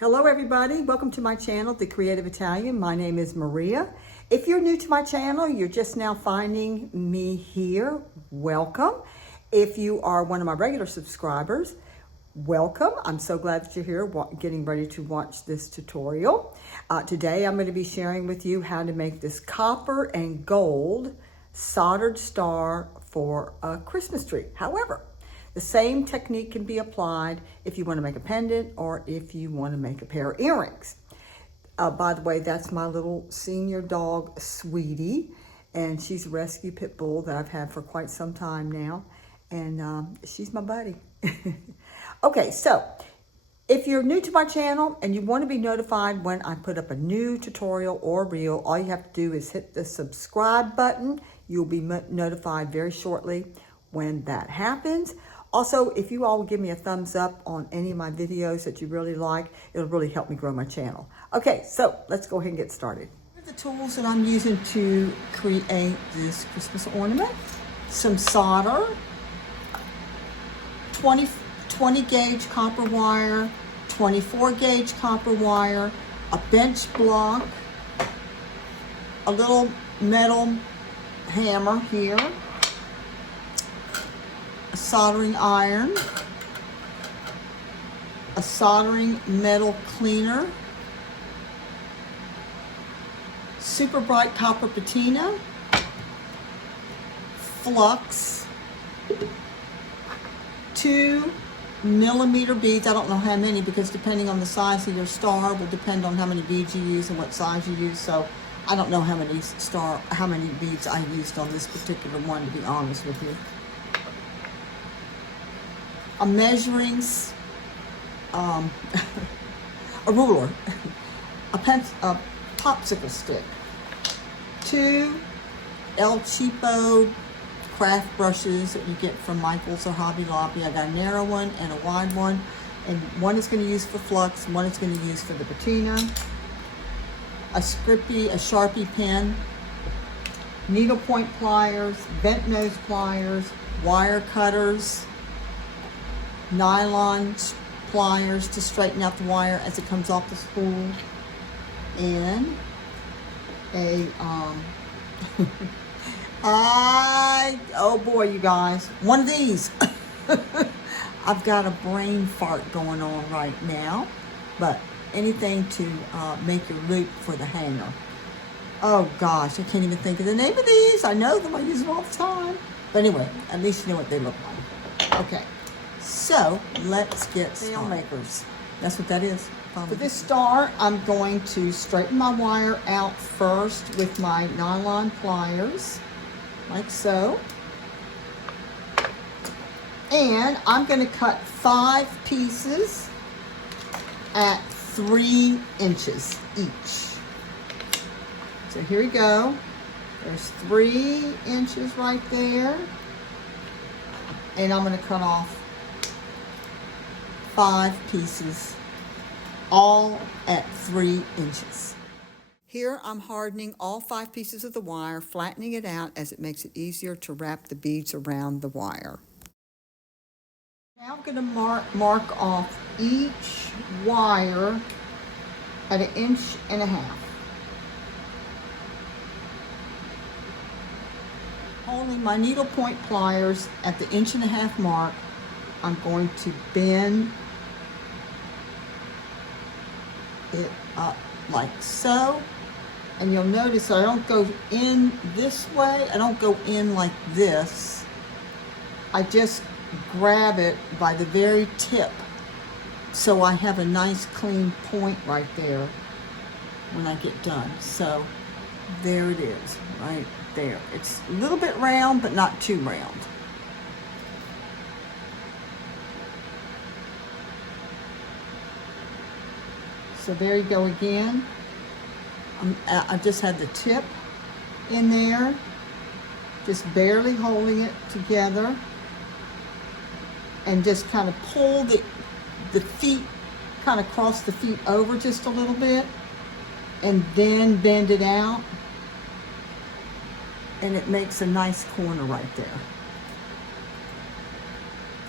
Hello everybody, welcome to my channel, The Creative Italian. My name is Maria. If you're new to my channel, you're just now finding me here, welcome. If you are one of my regular subscribers, welcome. I'm so glad that you're here getting ready to watch this tutorial. Today I'm going to be sharing with you how to make this copper and gold soldered star for a Christmas tree. However, the same technique can be applied if you want to make a pendant or if you want to make a pair of earrings. By the way, that's my little senior dog, Sweetie, and she's a rescue pit bull that I've had for quite some time now, and she's my buddy. Okay, so if you're new to my channel and you want to be notified when I put up a new tutorial or reel, all you have to do is hit the subscribe button. You'll be notified very shortly when that happens. Also, if you all will give me a thumbs up on any of my videos that you really like, it'll really help me grow my channel. Okay, so let's go ahead and get started. Here are the tools that I'm using to create this Christmas ornament. Some solder, 20 gauge copper wire, 24 gauge copper wire, a bench block, a little metal hammer here, a soldering iron, a soldering metal cleaner, super bright copper patina, flux, 2mm beads. I don't know how many because depending on the size of your star will depend on how many beads you use and what size you use. So I don't know how many beads I used on this particular one, to be honest with you. A measuring, a ruler, a popsicle stick, 2 El Cheapo craft brushes that you get from Michael's or Hobby Lobby. I got a narrow one and a wide one, and one is going to use for flux, one is going to use for the patina, a Sharpie pen, needlepoint pliers, bent nose pliers, wire cutters, nylon pliers to straighten out the wire as it comes off the spool, and a oh boy, you guys, one of these. I've got a brain fart going on right now, but anything to make your loop for the hanger. Oh gosh, I can't even think of the name of these. I know them, I use them all the time, but anyway, at least you know what they look like. Okay, so let's get started. Makers. That's what that is. For this star, I'm going to straighten my wire out first with my nylon pliers, like so. And I'm going to cut 5 pieces at 3 inches each. So here we go. There's 3 inches right there. And I'm going to cut off 5 pieces, all at 3 inches. Here I'm hardening all 5 pieces of the wire, flattening it out as it makes it easier to wrap the beads around the wire. Now I'm going to mark off each wire at 1.5 inches. Holding my needlepoint pliers at the 1.5 inch mark, I'm going to bend it up like so, and you'll notice I don't go in this way, I don't go in like this, I just grab it by the very tip so I have a nice clean point right there when I get done. So there it is, right there. It's a little bit round but not too round. So there you go again. I just had the tip in there, just barely holding it together, and just kind of pull the feet, kind of cross the feet over just a little bit, and then bend it out, and it makes a nice corner right there.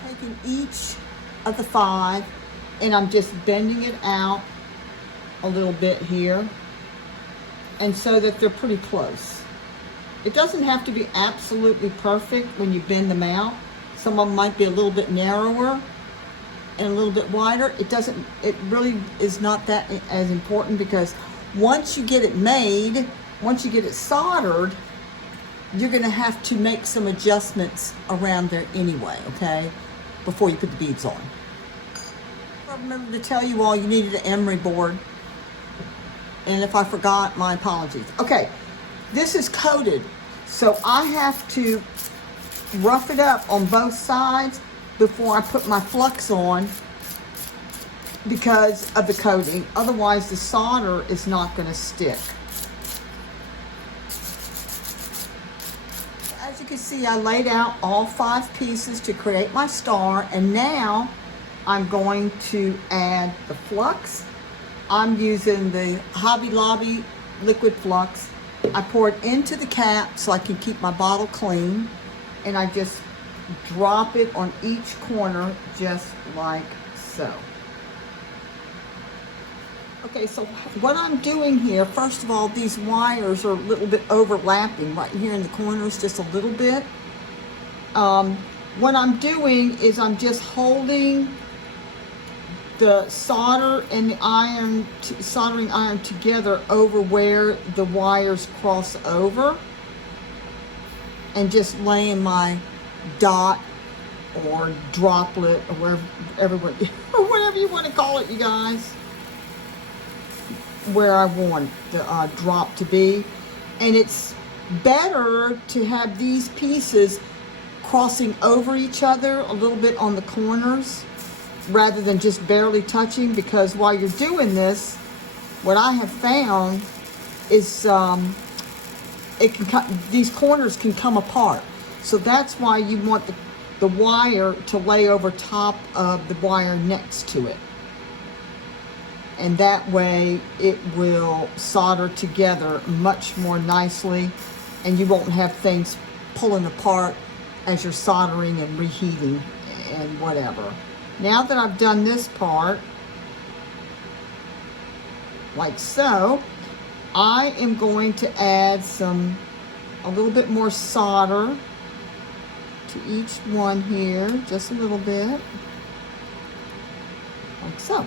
Taking each of the 5, and I'm just bending it out a little bit here, and so that they're pretty close. It doesn't have to be absolutely perfect when you bend them out. Some of them might be a little bit narrower and a little bit wider. It really is not that as important, because once you get it made, once you get it soldered, you're gonna have to make some adjustments around there anyway, okay? Before you put the beads on. I remember to tell you all you needed an emery board. And if I forgot, my apologies. Okay, this is coated, so I have to rough it up on both sides before I put my flux on because of the coating. Otherwise, the solder is not going to stick. As you can see, I laid out all 5 pieces to create my star, and now I'm going to add the flux. I'm using the Hobby Lobby liquid flux. I pour it into the cap so I can keep my bottle clean, and I just drop it on each corner just like so. Okay, so what I'm doing here, first of all, these wires are a little bit overlapping right here in the corners, just a little bit. What I'm doing is I'm just holding the solder and the iron, soldering iron together over where the wires cross over, and just laying my dot or droplet or whatever you want to call it, you guys, where I want the drop to be. And it's better to have these pieces crossing over each other a little bit on the corners rather than just barely touching, because while you're doing this, what I have found is these corners can come apart. So that's why you want the wire to lay over top of the wire next to it. And that way it will solder together much more nicely, and you won't have things pulling apart as you're soldering and reheating and whatever. Now that I've done this part, like so, I am going to add a little bit more solder to each one here, just a little bit, like so,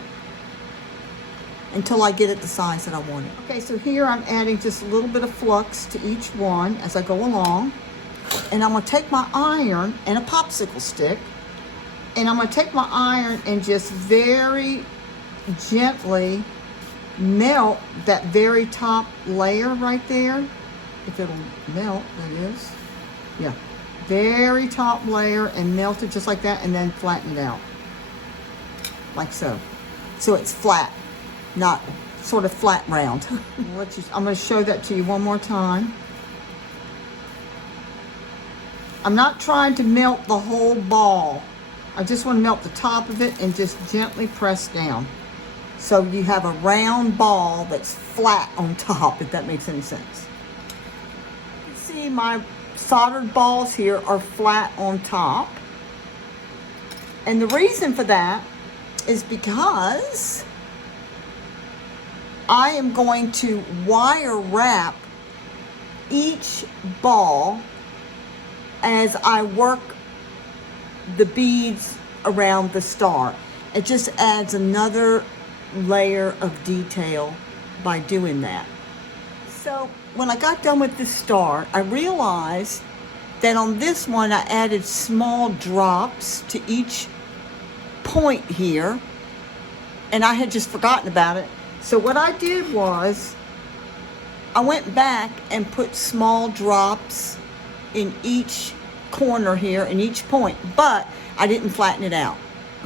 until I get it the size that I want it. Okay, so here I'm adding just a little bit of flux to each one as I go along, and I'm gonna take my iron and a popsicle stick, and I'm going to take my iron and just very gently melt that very top layer right there. If it'll melt, that is. Yeah. Very top layer, and melt it just like that, and then flatten it out. Like so. So it's flat, not sort of flat round. I'm going to show that to you one more time. I'm not trying to melt the whole ball. I just want to melt the top of it and just gently press down. So you have a round ball that's flat on top, if that makes any sense. You can see my soldered balls here are flat on top. And the reason for that is because I am going to wire wrap each ball as I work the beads around the star. It just adds another layer of detail by doing that. So when I got done with this star, I realized that on this one I added small drops to each point here, and I had just forgotten about it. So what I did was I went back and put small drops in each corner here in each point, but I didn't flatten it out,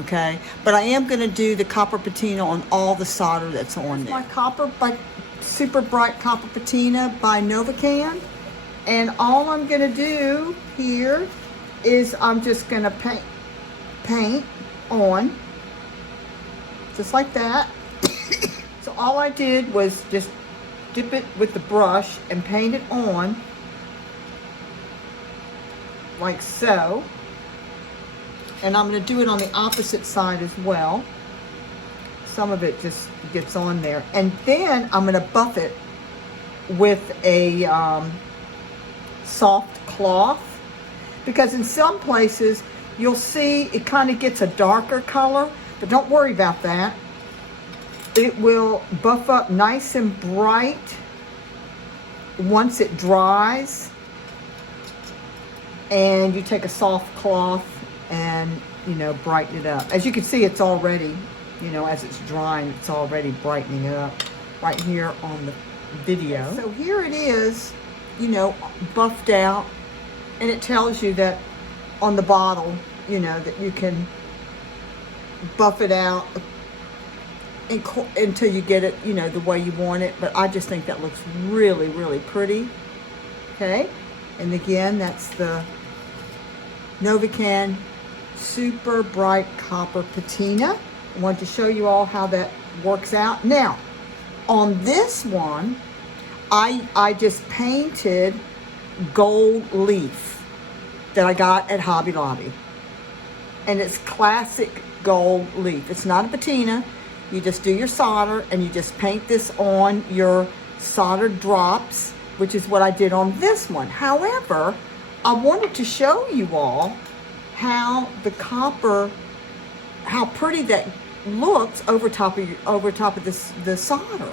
okay? But I am going to do the copper patina on all the solder that's on there. My super bright copper patina by Novacan, and all I'm going to do here is I'm just going to paint on just like that. So all I did was just dip it with the brush and paint it on like so, and I'm going to do it on the opposite side as well. some of it just gets on there. And then I'm gonna buff it with a soft cloth, because in some places you'll see it kind of gets a darker color, but don't worry about that. It will buff up nice and bright once it dries. And you take a soft cloth and, you know, brighten it up. As you can see, it's already, you know, as it's drying, it's already brightening it up right here on the video. So here it is, you know, buffed out, and it tells you that on the bottle, you know, that you can buff it out until you get it, you know, the way you want it. But I just think that looks really, really pretty. Okay, and again, that's the Novacan Super Bright Copper Patina. I wanted to show you all how that works out. Now, on this one, I just painted gold leaf that I got at Hobby Lobby. And it's classic gold leaf. It's not a patina. You just do your solder and you just paint this on your soldered drops, which is what I did on this one. However, I wanted to show you all how the copper, how pretty that looks over top of the solder.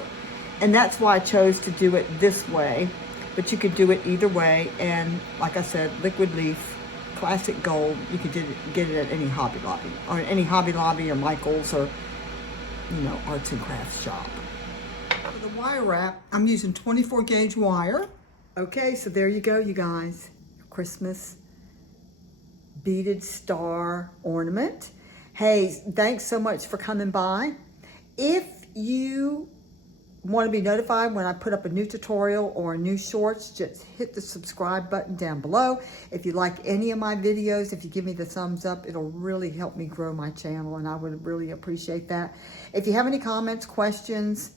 And that's why I chose to do it this way. But you could do it either way. And like I said, liquid leaf, classic gold, you could get it at any Hobby Lobby, or any Hobby Lobby or Michael's, or, you know, arts and crafts shop. For the wire wrap, I'm using 24 gauge wire. Okay, so there you go, you guys. Christmas beaded star ornament. Hey, thanks so much for coming by. If you want to be notified when I put up a new tutorial or a new shorts, just hit the subscribe button down below. If you like any of my videos, if you give me the thumbs up, it'll really help me grow my channel, and I would really appreciate that. If you have any comments, questions,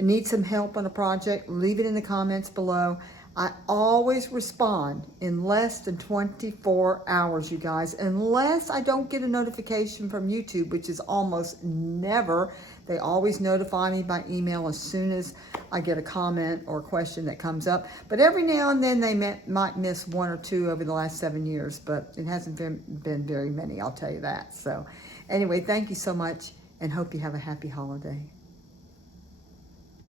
need some help on a project, leave it in the comments below. I always respond in less than 24 hours, you guys, unless I don't get a notification from YouTube, which is almost never. They always notify me by email as soon as I get a comment or question that comes up. But every now and then they might miss one or two over the last 7 years, but it hasn't been very many, I'll tell you that. So anyway, thank you so much, and hope you have a happy holiday.